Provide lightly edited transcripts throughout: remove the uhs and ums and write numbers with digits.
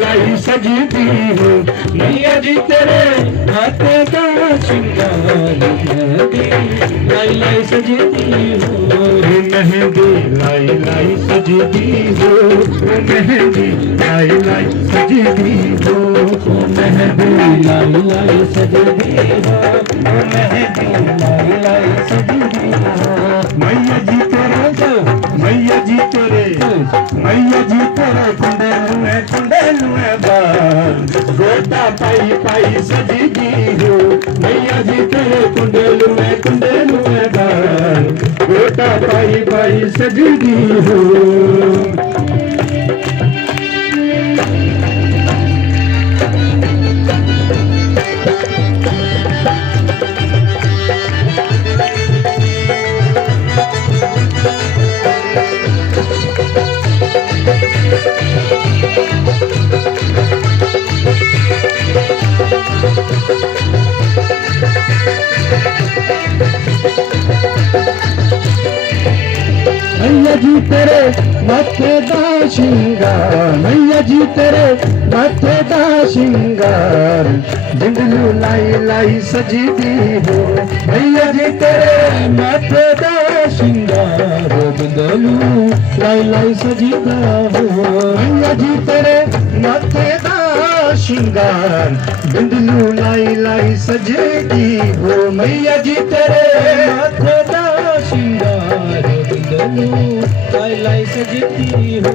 लाई सजती हो मैया जी तेरे हाथों का श्रृंगार मेहंदी लाई लाई सजती हो मेहंदी लाई लाई सजती हो मेहंदी लाई लाई सजती हो मेहंदी लाई लाई सजती हो मेहंदी लाई लाई सजती हो मैया जी तेरे मैया जी तेरे मैया जी तेरे कुंडेलू है बाल गोटा पाई पाई सजती हो मैया जी तेरे कुंडेलू है बाल गोटा पाई पाई सजती हो मैया जी तेरे माथे दा श्रृंगार मैया जी तेरे माथे दा श्रृंगार बिंदलू लाई लाई सजदी हो मैया जी तेरे माथे दा श्रृंगार बिंदलू लाई लाई सजदा हो मैया जी तेरे माथे दा श्रृंगार बिंदलू लाई लाई सजदी हो मैया जी तेरे माथे दा श्रृंगार लाई लाई सजती हो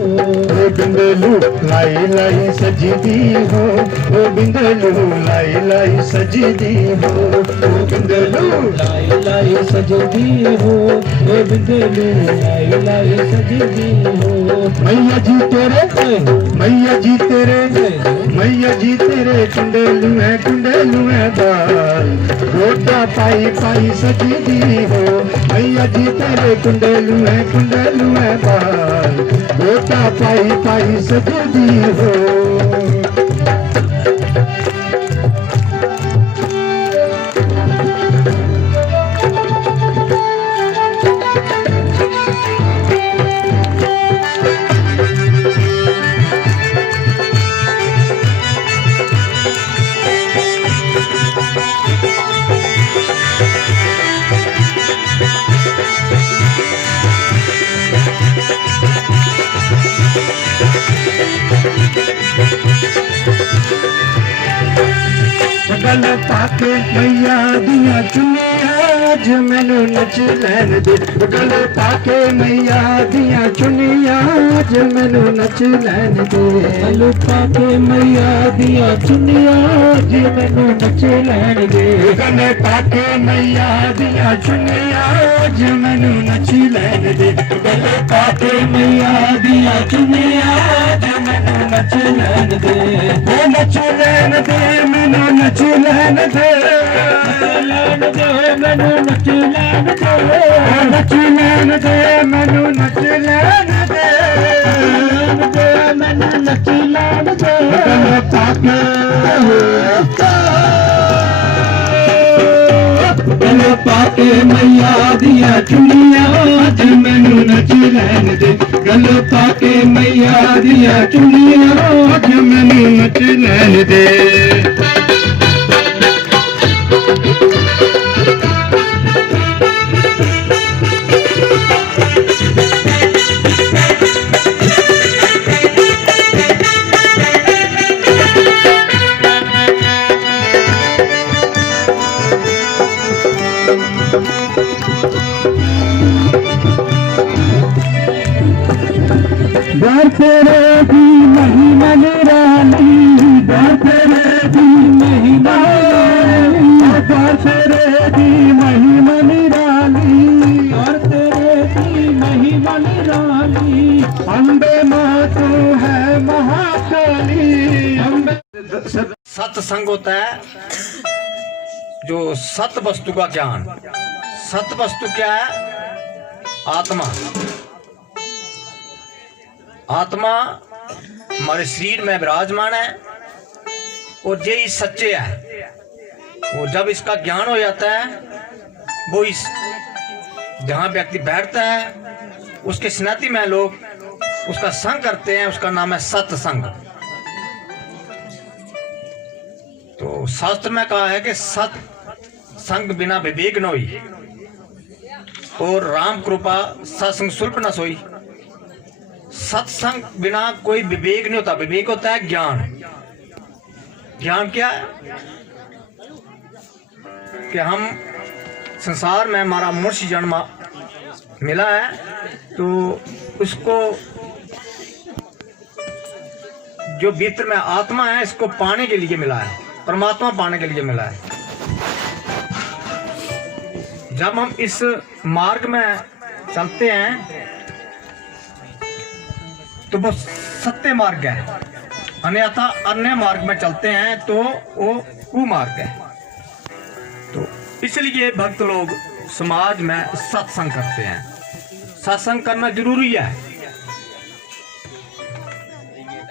बिंदलू लाई लाई सजती हो ओ बिंदलू लाई लाई सजती हो बिंदलू लाई लाई सजती हो ओ बिंदलू लाई लाई सजती हो मैया जी तेरे मैया जी तेरे मैया जी तेरे कुंडेलू है बाल गोटा पाई पाई सजती हो मैया जी तेरे कुंडेलू है बाल गोटा पाई पाई सजती हो गल पाके मैया दिया चुनिया आज मैनू नच लैन दे गल पाके मैया दिया चुनिया आज मैनू नच लैन दे गल पाके मैया दिया चुनिया आज मैनू नच लैन दे गल पाके मैया दिया चुनिया आज मैनू नच लैन दे गल पाके मैया दिया चुनिया आज मैनू नच लैन दे ओ नच लैन दे मैनू नच लैन दे मैनू नच लैन दे नच लैन दे मैनू नच लैन दे मैनू नच लैन दे गल पाके मैया दिया चुनिया आज मैनू नच लैन दे गल पाके मैया दिया चुनिया आज मैनू नच लैन दे तेरे भी महिमा रानी तेरे भी महिमा तेरे भी महिमा रानी और तेरे भी महिमा रानी अम्बे माँ तू है महाकाली अम्बे। सत्संग होता है जो सत वस्तु का ज्ञान। सत वस्तु क्या है? आत्मा। आत्मा हमारे शरीर में विराजमान है और यही सच्चे है। वो जब इसका ज्ञान हो जाता है, वो इस जहाँ व्यक्ति बैठता है उसके स्मृति में लोग उसका संग करते हैं, उसका नाम है सत्संग। तो शास्त्र में कहा है कि सत्संग बिना विवेक न होई और राम कृपा सत्संग सुल्प न सोई। सत्संग बिना कोई विवेक नहीं होता। विवेक होता है ज्ञान। ज्ञान क्या है कि हम संसार में हमारा मनुष्य जन्म मिला है तो उसको जो भीतर में आत्मा है इसको पाने के लिए मिला है, परमात्मा पाने के लिए मिला है। जब हम इस मार्ग में चलते हैं तो वो सत्य मार्ग है, अन्यथा अन्य मार्ग में चलते हैं तो वो कुमार्ग है। तो इसलिए भक्त लोग समाज में सत्संग करते हैं। सत्संग करना जरूरी है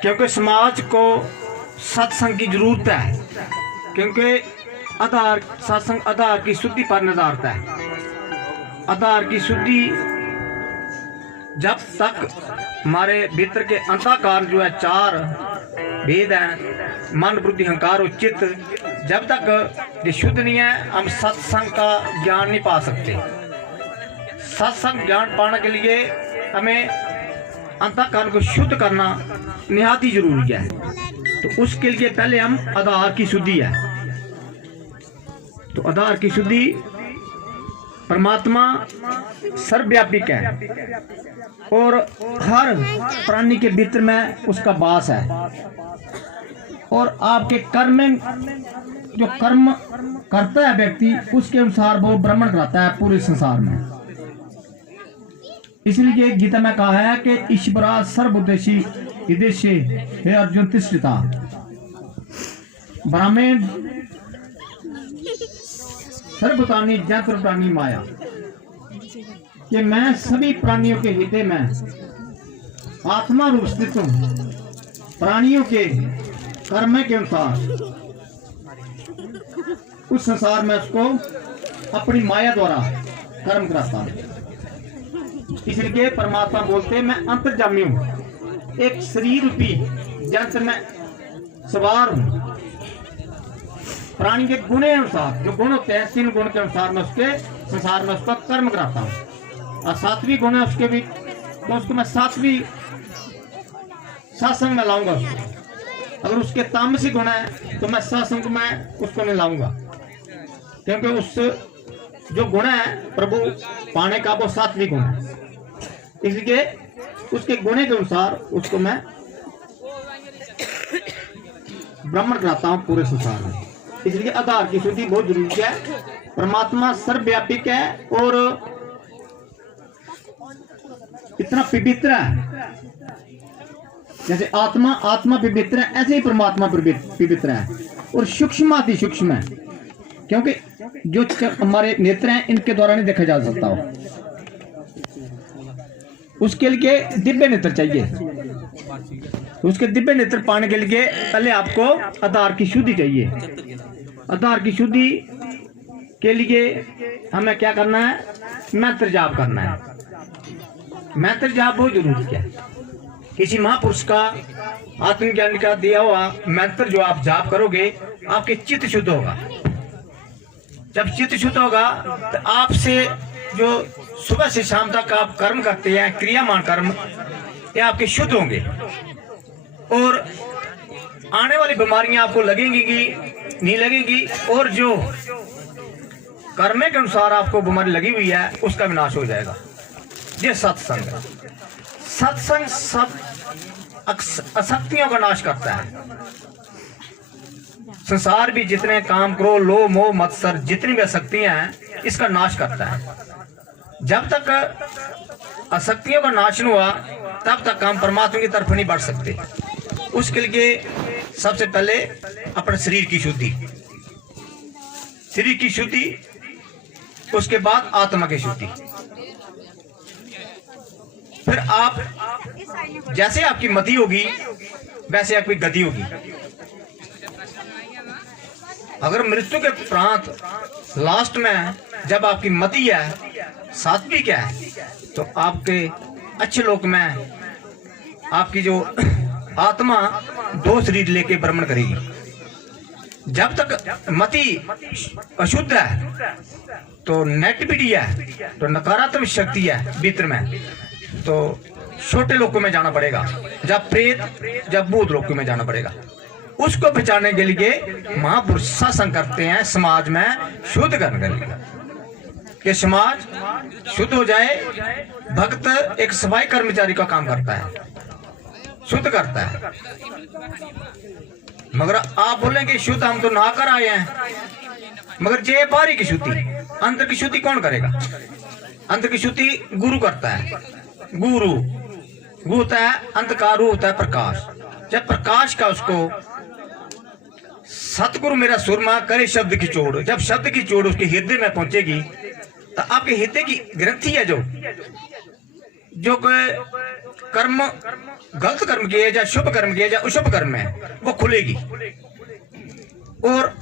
क्योंकि समाज को सत्संग की जरूरत है, क्योंकि सत्संग आधार की शुद्धि पर निर्धारित है। आधार की शुद्धि जब तक हमारे भीतर के अंतःकरण जो है 4 भेद हैं, मन बुद्धि अहंकार और चित्त, जब तक ये शुद्ध नहीं है हम सत्संग का ज्ञान नहीं पा सकते। सत्संग ज्ञान पाने के लिए हमें अंतःकरण को शुद्ध करना निहायत ही जरूरी है। तो उसके लिए पहले हम आधार की शुद्धि है। तो आधार की शुद्धि, परमात्मा सर्वव्यापक है और हर प्राणी के भीतर में उसका वास है और आपके कर्म में जो कर्म करता है व्यक्ति उसके अनुसार वो भ्रमण कराता है पूरे संसार में। इसलिए गीता में कहा है कि ईश्वरा सर्वोद्देशी विदेशी हे अर्जुन तिष्ठिता ब्राह्मण सर्वभूतानि जंत्र प्राणी माया, कि मैं सभी प्राणियों के हृदय में आत्मा रूप स्थित हूं। प्राणियों के कर्म के अनुसार उस संसार में उसको अपनी माया द्वारा कर्म कराता हूं। इसलिए परमात्मा बोलते हैं मैं अंतर्जामी हूं, एक शरीर रूपी यंत्र में सवार हूं। प्राणी के गुण अनुसार जो गुण होते हैं 3 गुण के अनुसार मैं उसके संसार में उसका कर्म कराता हूं। और 7वीं गुण है उसके भी, तो उसको मैं 7वीं सत्संग में लाऊंगा उसको। अगर उसके तामसी गुण है तो मैं सत्संग में उसको नहीं लाऊंगा, क्योंकि उस जो गुण है प्रभु पाने का वो 7वीं गुण है। इसलिए उसके गुण के अनुसार उसको मैं भ्रमण कराता हूं पूरे संसार में। इसलिए आधार की शुद्धि बहुत जरूरी है। परमात्मा सर्वव्यापक है और इतना पवित्र है। जैसे आत्मा पवित्र है, ऐसे ही परमात्मा पवित्र है और सूक्ष्म अति सूक्ष्म है, क्योंकि जो हमारे नेत्र हैं इनके द्वारा नहीं देखा जा सकता हो। उसके लिए दिव्य नेत्र चाहिए। उसके दिव्य नेत्र पाने के लिए पहले आपको आधार की शुद्धि चाहिए। आधार की शुद्धि के लिए हमें क्या करना है? मंत्र जाप करना है। मंत्र जाप बहुत जरूरी है। किसी महापुरुष का आत्मज्ञान का दिया हुआ मंत्र जो आप जाप करोगे आपके चित्त शुद्ध होगा। जब चित्त शुद्ध होगा तो आपसे जो सुबह से शाम तक आप कर्म करते हैं, क्रियामान कर्म, ये आपके शुद्ध होंगे और आने वाली बीमारियां आपको लगेंगी कि नहीं लगेंगी, और जो कर्म के अनुसार आपको बीमारी लगी हुई है उसका विनाश हो जाएगा। ये सत्संग है। सत्संग सब अशक्तियों का नाश करता है। संसार भी जितने काम, क्रोध, लोभ, मोह, मत्सर, जितनी भी अशक्तियां हैं इसका नाश करता है। जब तक अशक्तियों का नाश नहीं हुआ तब तक हम परमात्मा की तरफ नहीं बढ़ सकते। उसके लिए सबसे पहले अपने शरीर की शुद्धि, शरीर की शुद्धि, उसके बाद आत्मा की शुद्धि। फिर आप जैसे आपकी मति होगी वैसे आपकी गति होगी। अगर मृत्यु के प्रांत लास्ट में जब आपकी मति है, सात्विक है, तो आपके अच्छे लोक में आपकी जो आत्मा 2 शरीर लेके भ्रमण करेगी। जब तक मति अशुद्ध है तो नेगेटिविटी है, तो नकारात्मक शक्ति है भीतर में, तो छोटे लोकों में जाना पड़ेगा, जब प्रेत जब भूत लोकों में जाना पड़ेगा। उसको बचाने के लिए महापुरुष सत्संग करते हैं समाज में शुद्ध करने के लिए, कि समाज शुद्ध हो जाए। भक्त एक सफाई कर्मचारी का काम करता है, शुद्ध करता है। मगर आप बोलेंगे शुद्ध हम तो नहा कर आए हैं, मगर जे बाहरी की शुद्धि, अंदर की शुद्धि कौन करेगा? अंदर की शुद्धि गुरु करता है। गुरु होता है अंधकार, होता है प्रकाश। जब प्रकाश का उसको सतगुरु मेरा सुरमा करे शब्द की चोड़, जब शब्द की चोड़ उसके हृदय में पहुंचेगी तो आपके हृदय की ग्रंथि है जो कर्म गलत कर्म किए या शुभ कर्म किए या अशुभ कर्म है वो खुलेगी, और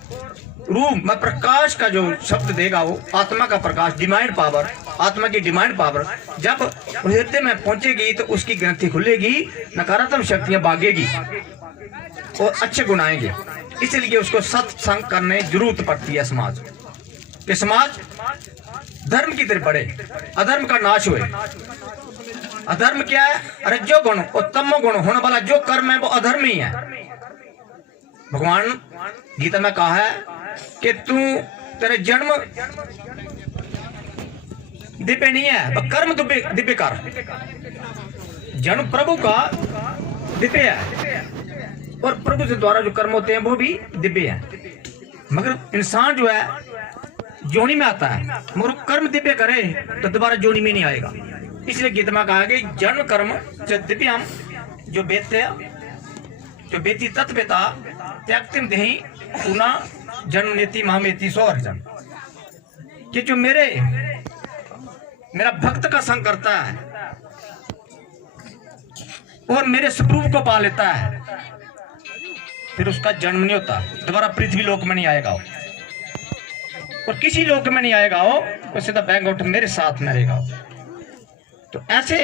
रूप में प्रकाश का जो शब्द देगा वो आत्मा का प्रकाश, डिवाइन पावर, आत्मा की डिवाइन पावर जब हृदय में पहुंचेगी तो उसकी ग्रंथि खुलेगी, नकारात्मक शक्तियां भागेगी और अच्छे गुण आएंगे। इसलिए उसको सत्संग करने जरूरत पड़ती है समाज कि समाज धर्म की तरफ बढ़े, अधर्म का नाश हुए। अधर्म क्या है? अरे जो गुण और तमो गुण होने वाला जो कर्म है वो अधर्म ही है। भगवान गीता में कहा है कि तू तेरे जन्म दिव्य नहीं है, पर कर्म दिव्य कर। जन्म प्रभु का दिव्य है और प्रभु से द्वारा जो कर्म होते हैं वो भी दिव्य है। मगर इंसान जो है जोनी में आता है, मगर कर्म दिव्य करे तो दोबारा जोनी में नहीं आएगा। इसलिए गीता में कहा कि जन्म कर्म जो दिव्यम जो बेती तत्वता त्यागतिम देहि पुना जन्म नीति महामेति सौ अर्जन, कि जो मेरा भक्त का संग करता है और मेरे स्वरूप को पा लेता है, फिर उसका जन्म नहीं होता, दोबारा पृथ्वी लोक में नहीं आएगा वो, और किसी लोक में नहीं आएगा वो सीधा बैंक आउट मेरे साथ में रहेगा। तो ऐसे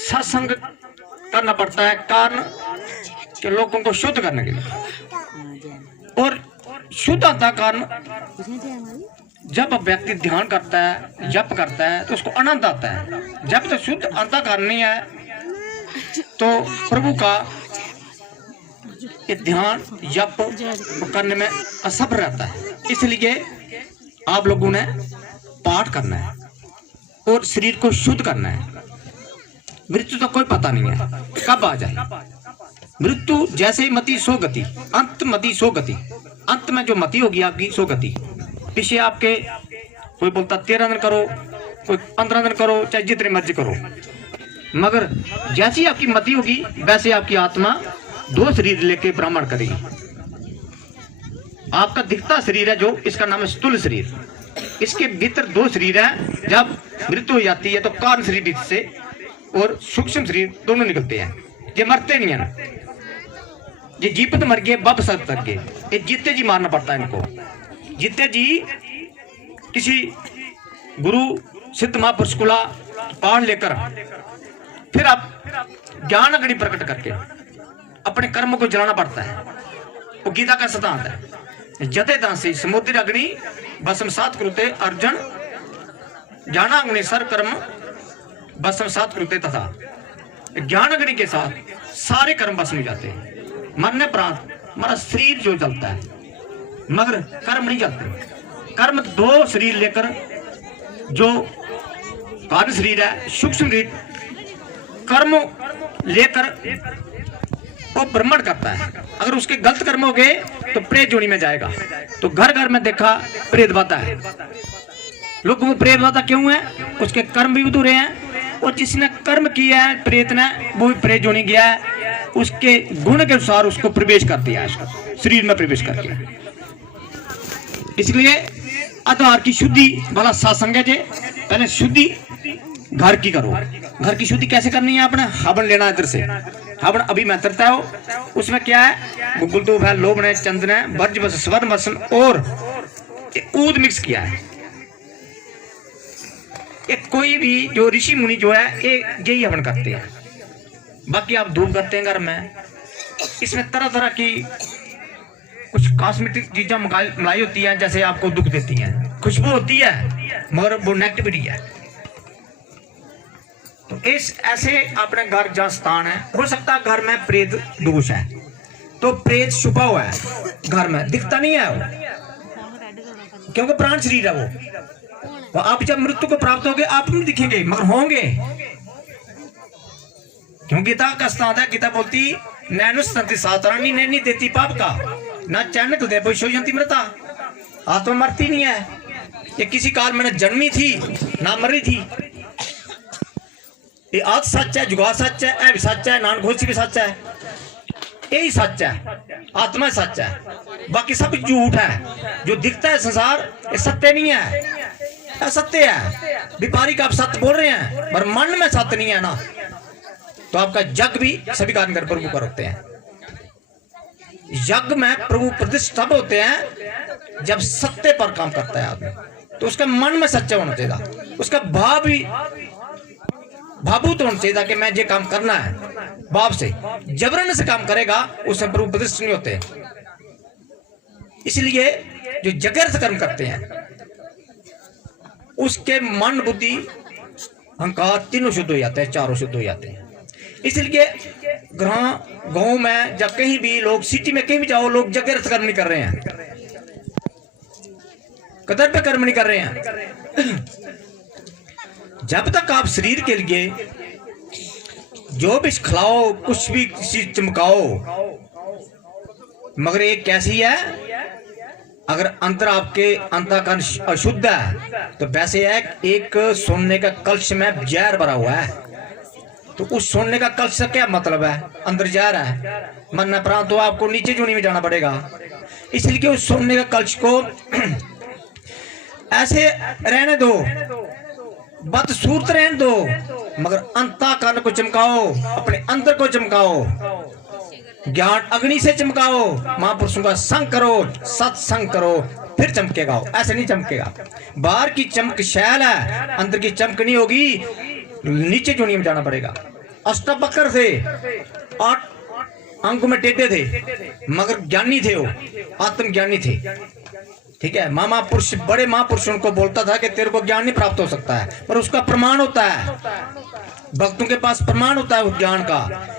सत्संग करना पड़ता है कारण कि लोगों को शुद्ध करने के लिए। और शुद्ध आता कारण जब व्यक्ति ध्यान करता है, जप करता है तो उसको आनंद आता है। जब तक शुद्ध अंता करनी है तो प्रभु का ये ध्यान जप करने में असफल रहता है। इसलिए आप लोगों ने पाठ करना है और शरीर को शुद्ध करना है। मृत्यु तो कोई पता नहीं है कब आ जाए। मृत्यु जैसे ही मति सो गति, अंत मति सो गति। अंत में जो मति होगी आपकी सो गति। पीछे आपके कोई बोलता 13 दिन करो, कोई 15 दिन करो, चाहे जितने मर्जी करो, मगर जैसी आपकी मति होगी वैसे आपकी आत्मा 2 शरीर लेके भ्रमण करेगी। आपका दिखता शरीर है जो, इसका नाम है स्थूल शरीर। इसके भीतर 2 शरीर है। जब मृत्यु हो जाती है तो कारण शरीर से और सूक्ष्म शरीर दोनों निकलते हैं। ये मरते नहीं है ना, ये जीवित मर गए, बब सत तक गए। ये जीते जी मारना पड़ता है इनको। जीते जी किसी गुरु सिद्ध महापुरुष कुला पाठ लेकर फिर आप ज्ञान अग्नि प्रकट करके अपने कर्म को जलाना पड़ता है। वो गीता का सिद्धांत है। जते दासी समुद्र अग्नि भस्म सात कृते अर्जुन ज्ञान अग्नि सर कर्म भस्म सात कृते तथा। ज्ञान अग्नि के साथ सारे कर्म भस्म हो जाते हैं। मरने प्रांत हमारा शरीर जो जलता है मगर कर्म नहीं जलते। कर्म 2 शरीर लेकर जो कार्य शरीर है, सूक्ष्म शरीर कर्म लेकर वो भ्रमण करता है। अगर उसके गलत कर्म हो गए तो प्रेत जोनी में जाएगा। तो घर घर में देखा प्रेत बाधा है। लोगों को प्रेत बाधा क्यों है? उसके कर्म भी अधूरे हैं, और जिसने कर्म किया है प्रेत ने वो भी प्रेत जोनी गया है। उसके गुण के अनुसार उसको प्रवेश कर दिया है, उसको शरीर में प्रवेश करके। इसलिए आधार की शुद्धि वाला सत्संग है। जे पहले शुद्धि घर की करो। घर की शुद्धि कैसे करनी है? आपने हवन लेना इधर से। हवन अभी मैं तरता हो, उसमें क्या है? गुगल तो है, लोभ ने, चंदन है, वर्ज बस स्वर्ण वसन और ऊद मिक्स किया है। एक कोई भी जो ऋषि मुनि जो है यही हवन करते हैं। बाकी आप धूप करते हैं घर में, इसमें तरह तरह की कुछ कॉस्मेटिक चीजें मलाई होती हैं, जैसे आपको दुख देती हैं, खुशबू होती है मगर वो नेगेटिविटी है। तो इस ऐसे अपने घर जहाँ स्थान है, हो सकता है घर में प्रेत दोष है, तो प्रेत छुपा हुआ है घर में, दिखता नहीं है वो, क्योंकि प्राण शरीर है वो आप जब मृत्यु को प्राप्त होगे आप नहीं दिखेंगे मगर होंगे। क्योंकि गीता का स्थान है, गीता बोलती नैनुस्तंति सातरानी नहीं देती पाप का, ना चैनक दे शोयंती मृता, आत्मा मरती नहीं है। ये किसी काल में जन्मी थी ना मरी थी। ये आज सच है, जुगा सच है, ऐ भी सच है, नानक घोषी भी सच है, यही सच है, आत्मा सच है, बाकी सब झूठ है। जो दिखता है संसार ये सत्य नहीं है, असत्य है। व्यापारिक आप सत्य बोल रहे हैं पर मन में सत्य नहीं है ना, तो आपका जग भी सभी काम कर प्रभु पर होते हैं। यज्ञ में प्रभु प्रतिष्ठा होते हैं जब सत्य पर काम करता है आदमी, तो उसका मन में सच्चा होना चाहिए, उसका भाव भी भावुत होना चाहिए कि मैं ये काम करना है। भाव से जबरन से काम करेगा उसमें प्रभु प्रतिष्ठा नहीं होते। इसलिए जो जगह कर्म करते हैं उसके मन बुद्धि अहंकार तीनों शुद्ध हो जाते हैं, चारों शुद्ध हो जाते हैं। इसलिए गांव में जब कहीं भी लोग, सिटी में कहीं भी जाओ, लोग जगह कर्म नहीं कर रहे हैं, कदर पे कर्म नहीं कर रहे हैं। जब तक आप शरीर के लिए जो भी खिलाओ, कुछ भी चीज चमकाओ, मगर एक कैसी है, अगर अंतर आपके अंतःकरण अशुद्ध है तो वैसे है एक सोने का कलश में जहर भरा हुआ है, तो उस सोने का कलश से क्या मतलब है, अंदर जहर है, मरना प्रांत तो आपको नीचे जूनी में जाना पड़ेगा। इसलिए उस सोने का कलश को ऐसे रहने दो, बदसूरत रहने दो, मगर अंतःकरण को चमकाओ, अपने अंदर को चमकाओ, ज्ञान अग्नि से चमकाओ, महापुरुषों का संग करो, सत्संग करो, फिर चमकेगा। ऐसे नहीं चमकेगा। बाहर की चमक शैल है, अंदर की चमक नहीं होगी, नीचे जूनी में जाना पड़ेगा। अष्टवक्र थे, 8 अंग में टेढ़े थे, मगर ज्ञानी थे, वो आत्मज्ञानी थे। ठीक है, महापुरुष, बड़े महापुरुष उनको बोलता था कि तेरे को ज्ञान नहीं प्राप्त हो सकता है, पर उसका प्रमाण होता है, भक्तों के पास प्रमाण होता है उस ज्ञान का।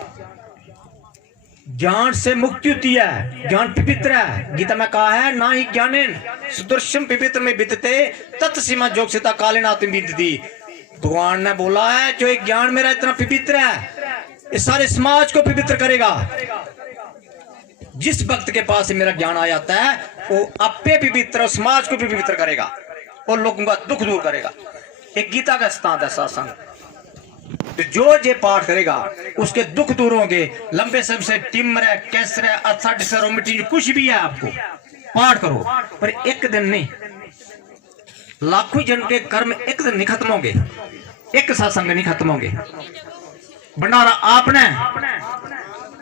ज्ञान से मुक्ति होती है, ज्ञान पवित्र है। गीता में कहा है, ना ही ज्ञानेन सुदर्शन पवित्र में बीतते तत्सीमा जोग सीता कालीन आत्म बीतती। भगवान ने बोला है जो एक ज्ञान मेरा इतना पवित्र है, इस सारे समाज को पवित्र करेगा। जिस भक्त के पास मेरा ज्ञान आ जाता है वो आपे पवित्र और समाज को भी पवित्र करेगा और लोगों का दुख दूर करेगा। एक गीता का स्थान है सत्संग, तो जो ये पाठ करेगा उसके दुख दूर होंगे। लंबे समय से टिमर है, कैंसर है, अर्थाइटिस है, रोमेटिज्म, कुछ भी है, आपको पाठ करो, पर एक दिन नहीं, लाखों जन के कर्म एक दिन नहीं खत्म होंगे, एक सत्संग नहीं खत्म होंगे। भंडारा आपने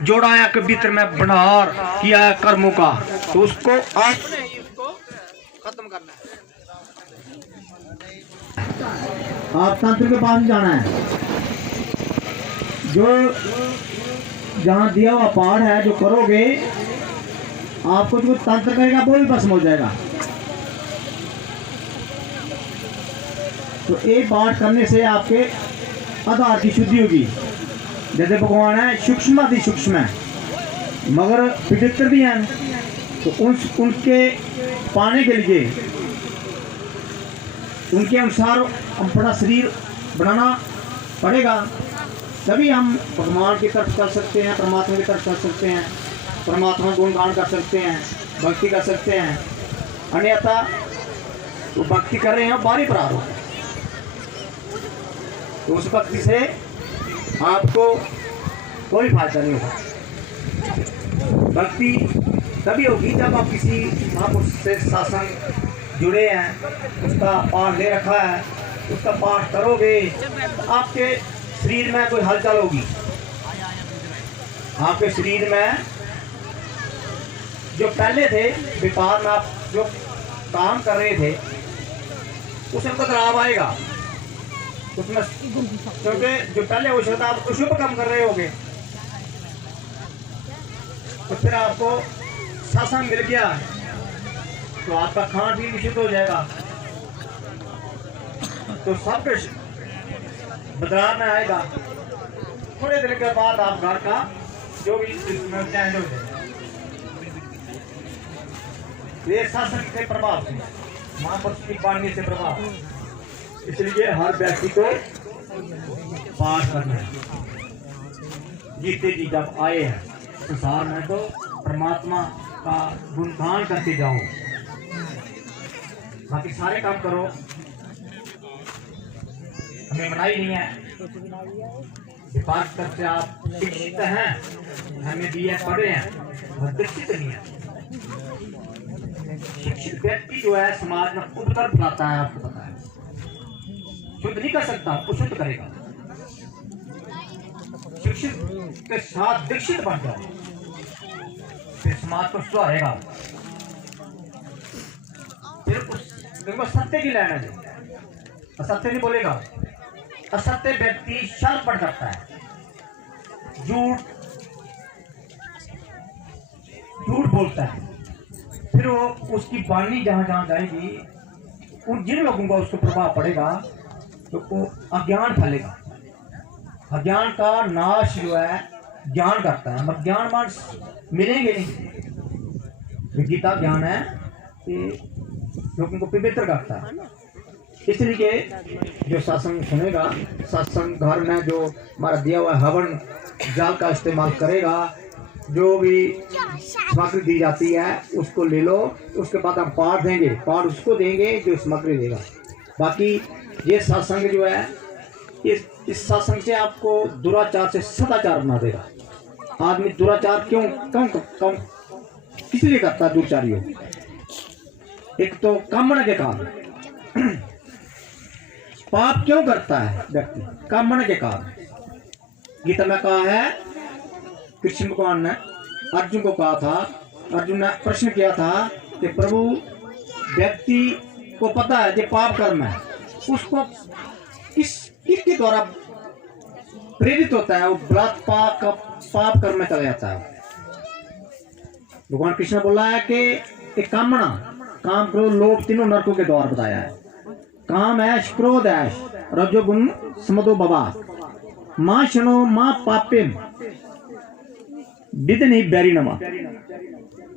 जोड़ा है कि भीतर में भंडार किया है कर्मों का, तो उसको आपने ही उसको खत्म करना है। आप तंत्र के पास जाना है, जो जहाँ दिया हुआ पाठ है, जो करोगे आपको जो तंत्र करेगा वो भी भस्म हो जाएगा। तो एक पाठ करने से आपके आधार की शुद्धि होगी। जैसे भगवान है सूक्ष्म अति सूक्ष्म है मगर पवित्र भी हैं, तो उनके पाने के लिए उनके अनुसार अपना शरीर बनाना पड़ेगा, तभी हम भगवान की तरफ कर सकते हैं, परमात्मा की तरफ कर सकते हैं, परमात्मा गुणगान कर सकते हैं, भक्ति कर सकते हैं। अन्यथा तो भक्ति कर रहे हैं बारी पर आ रहे, तो उस भक्ति से आपको कोई फायदा नहीं होगा। भक्ति तभी होगी जब आप किसी महापुरुष से सत्संग जुड़े हैं, उसका पाठ ले रखा है, उसका पाठ करोगे तो आपके शरीर में कोई हलचल होगी। आपके शरीर में जो पहले थे व्यापार में आप जो काम कर रहे थे उसमें बदलाव आएगा उसमें, क्योंकि जो पहले हो सकता आप अशुभ काम कर रहे होगे, तो फिर आपको सत्संग मिल गया तो आपका खान पीन भी शुद्ध हो जाएगा, तो सब कुछ बदलाव में आएगा। थोड़े दिन के बाद आप घर का जो भी चेंज हो जाएगा। ये सत्संग के प्रभाव से, महापुरुष की वाणी से प्रभाव, इसलिए हर व्यक्ति को पाठ करना है। जीते जी जब आए हैं संसार में तो परमात्मा का गुणगान करते जाओ, बाकी सारे काम करो। हमें मनाही नहीं है, से आप शिक्षित हैं, हमें BA पढ़े हैं और दीक्षित नहीं है। शिक्षित व्यक्ति जो है समाज में उठकर फैलाता है, आपको पता है। शुद्ध नहीं कर सकता, वो शुद्ध करेगा। शिक्षित के साथ दीक्षित बन जाओ, फिर समाज को सुधारेगा। फिर उस सत्य की लेना है, असत्य नहीं बोलेगा। असत्य व्यक्ति शार्पण करता है, झूठ बोलता है, फिर वो उसकी वाणी जहां जहां जाएगी उन जिन लोगों का उसको प्रभाव पड़ेगा तो वो अज्ञान फैलेगा। अज्ञान का नाश जो है ज्ञान करता है, मगर ज्ञान मार्ग मिलेंगे नहीं। गीता ज्ञान है कि लोगों को पवित्र करता है। इसलिए जो सत्संग सुनेगा, सत्संग घर में जो हमारा दिया हुआ हवन जाल का इस्तेमाल करेगा, जो भी सामग्री दी जाती है उसको ले लो। उसके बाद हम पाठ देंगे, पाठ उसको देंगे जो सामग्री देगा। बाकी ये सत्संग जो है, इस सत्संग से आपको दुराचार से सदाचार बना देगा। आदमी दुराचार क्यों किस लिए करता है? दुराचारियों, एक तो कामना के कारण पाप क्यों करता है व्यक्ति? कामना के कारण। गीता में कहा है, कृष्ण भगवान ने अर्जुन को कहा था, अर्जुन ने प्रश्न किया था कि प्रभु, व्यक्ति को पता है जो पाप कर्म है उसको किसके द्वारा प्रेरित होता है? वो बलात् पाप कर्म में चला जाता है। भगवान कृष्ण बोला है कि एक कामना, काम, क्रोध, लोभ तीनों नरकों के द्वार बताया है। काम ऐश, क्रोध ऐश, रजोगुण समदो बवा, माँ शनो माँ पापिम विदनि बैरी नमा।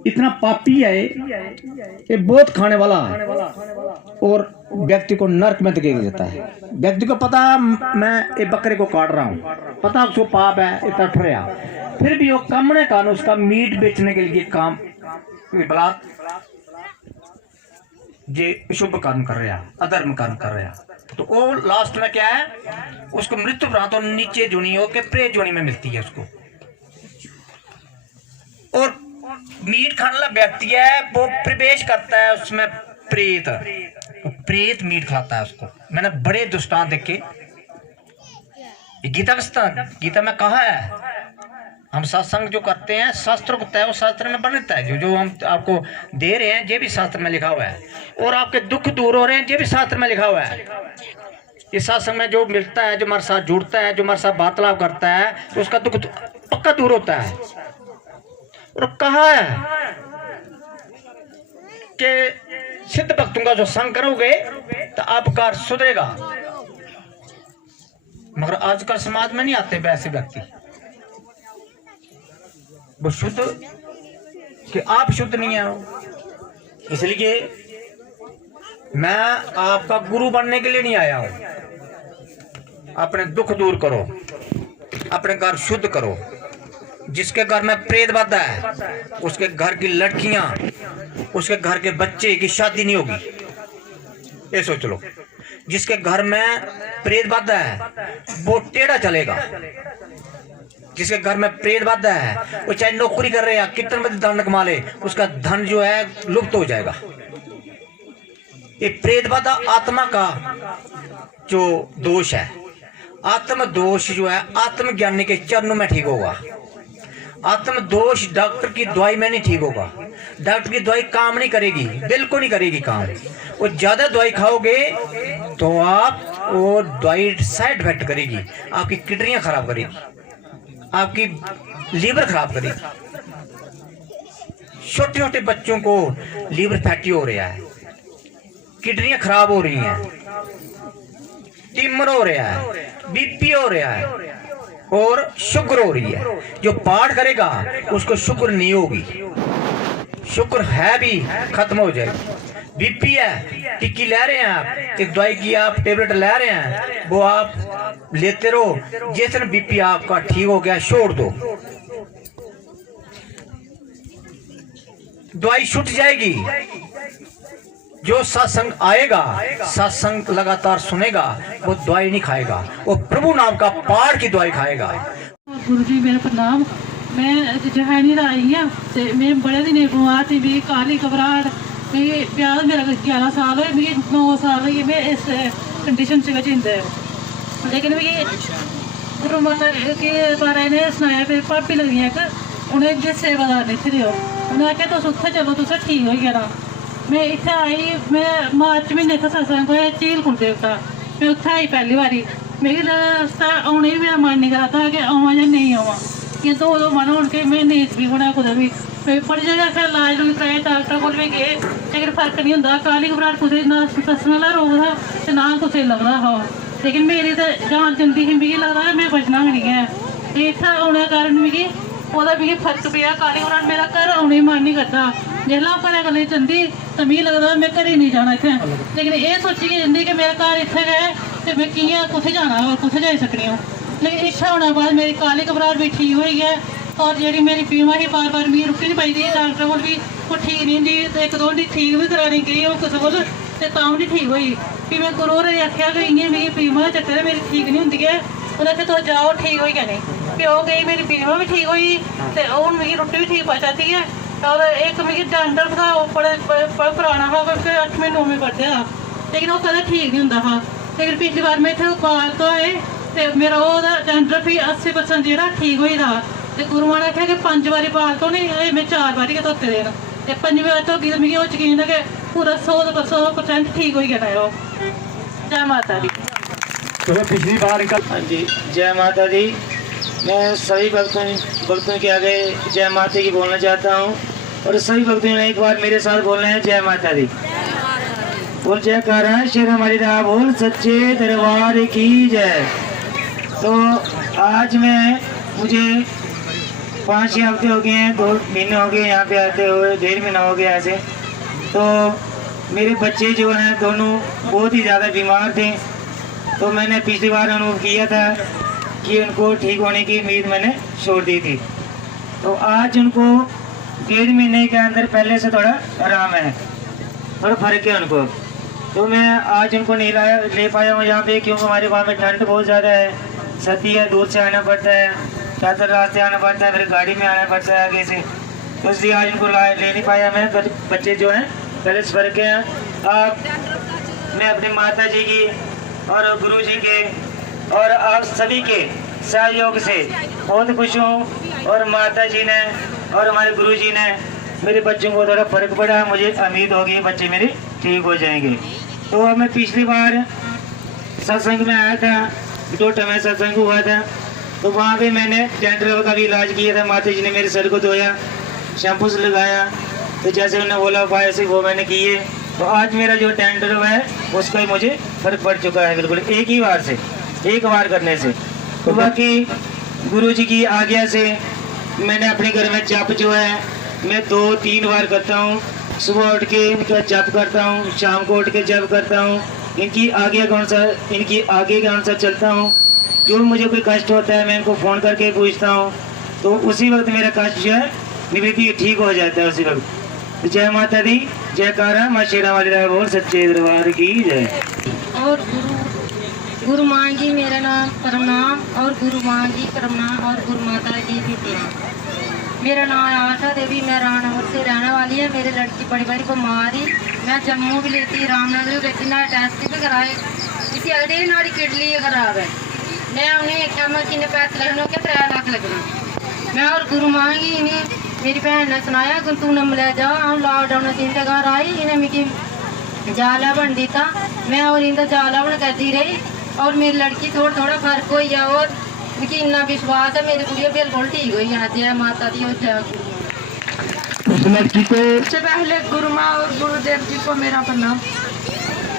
इतना पापी है ये, बहुत खाने वाला है और व्यक्ति को नरक में धकेल देता है। व्यक्ति को पता मैं ये बकरे को काट रहा हूँ, पता उसको पाप है, ये तड़फ रहा, फिर भी वो कामने का उसका मीट बेचने के लिए काम बलात् जे शुभ कर्म कर रहा, अधर्म कर्म कर रहा, तो वो लास्ट में क्या है, उसको मृत्यु प्राप्त हो नीचे जुनी हो के प्रेत जोनी में मिलती है उसको। और मीट खाने वाला व्यक्ति है वो प्रवेश करता है उसमें प्रेत, प्रेत मीट खाता है उसको। मैंने बड़े दुष्टांत देखे गीता में कहा है। हम सत्संग जो करते हैं शास्त्र को तय, वो शास्त्र में बनता है। जो हम आपको दे रहे हैं ये भी शास्त्र में लिखा हुआ है, और आपके दुख दूर हो रहे हैं ये भी शास्त्र में लिखा हुआ है। इस सत्संग में जो मिलता है, जो हमारे साथ जुड़ता है, जो हमारे साथ वार्तालाप करता है, तो उसका दुख पक्का दूर होता है। और कहा है कि सिद्ध भक्तों का जो संग करोगे तो आपका सुधरेगा। मगर आजकल समाज में नहीं आते वैसे व्यक्ति, वो शुद्ध कि आप शुद्ध नहीं है। इसलिए मैं आपका गुरु बनने के लिए नहीं आया हूं। अपने दुख दूर करो, अपने घर शुद्ध करो। जिसके घर में प्रेत बाधा है, उसके घर की लड़कियां, उसके घर के बच्चे की शादी नहीं होगी, ये सोच लो। जिसके घर में प्रेत बाधा है वो टेढ़ा चलेगा। जिसके घर में प्रेत बाधा है वो चाहे नौकरी कर रहे हैं, कितने बड़े धन कमा ले, उसका धन जो है लुप्त हो जाएगा। ये प्रेत बाधा आत्मा का जो दोष है, आत्म दोष जो है आत्मज्ञानी के चरणों में ठीक होगा। आत्म दोष डॉक्टर की दवाई में नहीं ठीक होगा। डॉक्टर की दवाई काम नहीं करेगी, बिल्कुल नहीं करेगी काम। वो ज्यादा दवाई खाओगे तो आप वो दवाई साइड इफेक्ट करेगी, आपकी किडनियां खराब करेगी, आपकी लीवर खराब करेगी। छोटे छोटे बच्चों को लीवर फैटी हो रहा है, किडनियां खराब हो रही हैं, ट्यूमर हो रहा है, बीपी हो रहा है और शुगर हो रही है। जो पाठ करेगा उसको शुगर नहीं होगी, शुगर है भी खत्म हो जाएगी। बीपी है, टिक्की ले रहे हैं आप, एक दवाई की आप टेबलेट ले रहे हैं, वो आप लेते रहो। जिस दिन बीपी आपका ठीक हो गया छोड़ दो, दवाई छूट जाएगी। जो सत्संग आएगा, सत्संग लगातार सुनेगा, वो दवाई नहीं खाएगा, वो प्रभु नाम का पाठ की दवाई खाएगा। गुरु जी मेरा प्रणाम। मैं जहानी दा आई हाँ, ते मैं बड़े दिन बीमार थी, मेरी काली घबराहट, मेरी ब्याह मेरा 11 साल है, मिगी 9 साल हुई मैं इस कंडीशन च जींदे। लेकिन मिगी गुरु माता के बारे ने सनाया, मेरी भाभी लगी एक, उन्हें जिस सेवादार इत्थे दे, उन्हें आखेआ तुस उत्थे चलो, तुस ठीक होई जाना। मैं इत्थे आई, मैं मार्च महीने इत्थे सत्संग होया झील कुल देवता, मैं उत्थे आई पहली बारी। मिगी औने भी मेरा मन नहीं करता कि आवां जां नेईं आवां, कि दो मन होन के मैं नेईं भी होना कुदै भी। बड़ी जगह फिर इलाज लूज कराया, डाक्टर कोल भी गए, लेकिन फर्क नहीं होंदा। काली घबराहट कुसै ना सस्सने आह्ला रोग था ते ना कुसै लभदा हा, लेकिन मेरी ते जान जंदी ही, मिगी लगदा मैं बचना गै नहीं है। इत्थै औने कारण मिगी ओह्दा मिगी फर्क पेआ। काली घबराहट मेरा घर औने गी मन नहीं करदा, जिसलै अ'ऊं घरै गल्लै जंदी ते मिगी लगदा मैं घरै नहीं जाना इत्थै, लेकिन एह् सोचियै जंदी कि मेरा घर इत्थै गै ते मैं कि'यां कुत्थै जाना, होर कुत्थै जाई सकनी आं। लेकिन इत्थै होने बाद मेरी काली घबराहट भी ठीक होई है, और जेह्ड़ी मेरी बीमा ही बार बार मिगी रुकी नहीं पाई दी, डाक्टर कोल भी ओह् ठीक नहीं होंदी, ते इक दो दिन ठीक भी कराने गेई अ'ऊं कुसै कोल ते तां बी ठीक होई। फ्ही मैं गुरु होरें गी आखेआ कि इ'यां मिगी बीमा चक्कर मेरी ठीक नहीं होंदी ऐ, उ'नें आखेआ तुस जाओ ठीक होई जानी। फ्ही ओह् गेई, मेरी बीमा भी ठीक होई ते हून मिगी रुट्टी भी ठीक पचा दी है। और एक मिगी डैंडर था, ओह् बड़ा पराना हा, 8वें 9वें पढ़दे हा, लेकिन ओह् कदें ठीक नहीं होंदा हा। लेकिन पिछली बार में इत्थै बाल धोए ते मेरा ओह्दा डैंडर भी 80% जेह्ड़ा ठीक होई दा। ते गुरुआ ने आखेआ कि 5 बारी बाल धोने, में 4 बारी गै धोते दे न, ते 5मीं बार धोगी ते मिगी ओह् यकीन है कि पूरा 100% ठीक होई जाना है। जय माता दी। तो पिछली बार का हाँ जी, जय माता दी। मैं सभी भक्तों के आगे जय माता की बोलना चाहता हूँ, और सभी भक्तों ने एक बार मेरे साथ बोलना है जय माता दी। बोल जयकारा शेर हमारी दा, बोल सच्चे दरबार की जय। तो आज मुझे 5-6 हफ्ते हो गए हैं, 2 महीने हो गए यहाँ पे आते हुए, 1.5 महीना हो गया ऐसे। तो मेरे बच्चे जो हैं दोनों बहुत ही ज़्यादा बीमार थे, तो मैंने पिछली बार अनुभव किया था कि उनको ठीक होने की उम्मीद मैंने छोड़ दी थी। तो आज उनको 1.5 महीने के अंदर पहले से थोड़ा आराम है, थोड़ा फर्क है उनको। तो मैं आज उनको नहीं ले पाया हूँ यहाँ पे, क्योंकि हमारे वहाँ में ठंड बहुत ज़्यादा है, सर्दी है, दूर से आना पड़ता है, ज़्यादातर रास्ते आना पड़ता है, फिर गाड़ी में आना पड़ता है आगे से, तो इसलिए आज उनको ले नहीं पाया मैं। बच्चे जो हैं पहले से फर्क हैं। मैं अपनी माता जी की और गुरु जी के और आप सभी के सहयोग से बहुत खुश हूँ, और माता जी ने और हमारे गुरु जी ने मेरे बच्चों को थोड़ा फर्क पड़ा, मुझे उम्मीद होगी बच्चे मेरे ठीक हो जाएंगे। तो मैं पिछली बार सत्संग में आया था, डोटा में सत्संग हुआ था, तो वहाँ पे मैंने डैंड्रफ का भी इलाज किया था। माता जी ने मेरे सर को धोया, शैम्पू से लगाया, तो जैसे उन्होंने बोला उपाय से वो मैंने किए। तो आज मेरा जो डैंड्रफ है उसका ही मुझे फर्क पड़ चुका है, बिल्कुल एक बार करने से। तो बाकी गुरु जी की आज्ञा से मैंने अपने घर में जप जो है मैं 2-3 बार करता हूँ। सुबह उठ के इनका जप करता हूँ, शाम को उठ के जप करता हूँ, इनकी आगे के अनुसार चलता हूँ। जो मुझे कोई कष्ट होता है मैं इनको फ़ोन करके पूछता हूँ, तो उसी वक्त मेरा कष्ट जो है निवृत्ति ठीक हो जाता है उसी वक्त। तो जय माता दी, जयकारा माँ शेरा वाली राय, बोल सच्चे दरबार की जय। और गुरु माँ जी मेरा नाम प्रणाम, और गुरु माँ जी प्रणाम, और गुरु माता जी भी प्रणाम। मेरा नाम आशा देवी, मैं रामनगर से रहने वाली है। मेरी लड़की बड़ी बड़ी बीमार ही, मैं जम्मू भी लेती, रामनगर भी लेती, ना टेस्ट भी कराए, इसी अगले नाड़ी किडनी खराब है। मैं उन्हें क्या मैं किन्ने पैसे लगने के 3 लाख लगना। मैं और गुरु मांगी इन्हें, मेरी बहन ने सुनाया कि तू नम ले जा, हम लॉकडाउन से इनके घर आई, इन्हें मिकी जाला बन दी था, मैं और इनका जाला बन करती रही, और मेरी लड़की थोड़ा फर्क हो गया, और मुझे इतना विश्वास है मेरी कुड़िया बिल्कुल ठीक हो जाना। जय माता दी और जय गुरु। लड़की को सबसे पहले गुरु माँ और गुरुदेव जी को मेरा प्रणाम।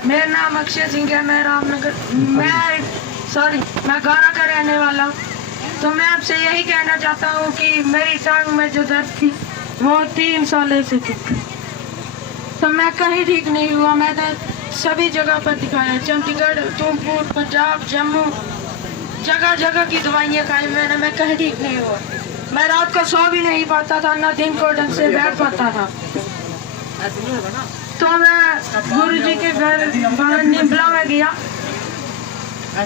मेरा नाम अक्षय सिंह है। मैं रामनगर मैं गारा का रहने वाला हूँ। तो मैं आपसे यही कहना चाहता हूँ कि मेरी टांग में जो दर्द थी वो 3 साल से थी। तो मैं कहीं ठीक नहीं हुआ। मैंने सभी जगह पर दिखाया, चंडीगढ़, जूनपुर, पंजाब, जम्मू, जगह जगह की दवाइयाँ खाई मैंने, मैं कहीं ठीक नहीं हुआ। मैं रात को सो भी नहीं पाता था, ना दिन को ढंग से बैठ पाता था। तो मैं गुरु जी के घर निम्बला में गया।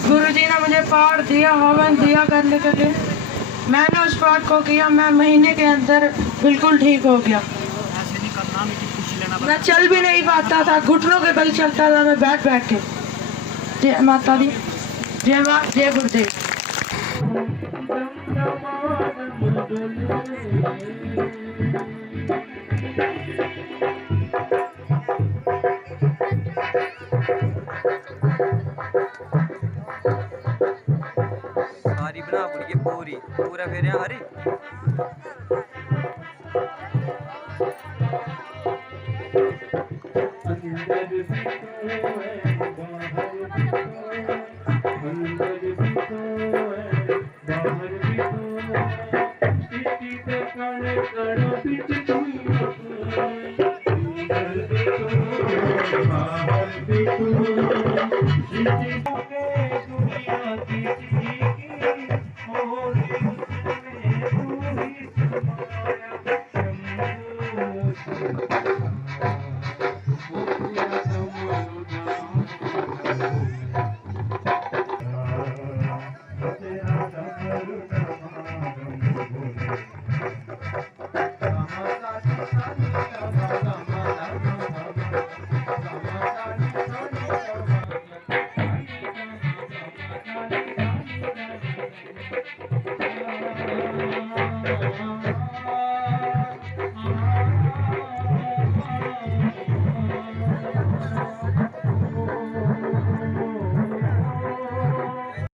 गुरु जी ने मुझे पाठ दिया, हवन दिया करने के लिए। मैंने उस पाठ को किया। मैं महीने के अंदर बिल्कुल ठीक हो गया। मैं चल भी नहीं पाता था, घुटनों के बल चलता था मैं बैठ बैठ के। जय माता दी, जय माँ, जय गुरुदेव। सारी बना पूरी पूरी पूरा फेर हरी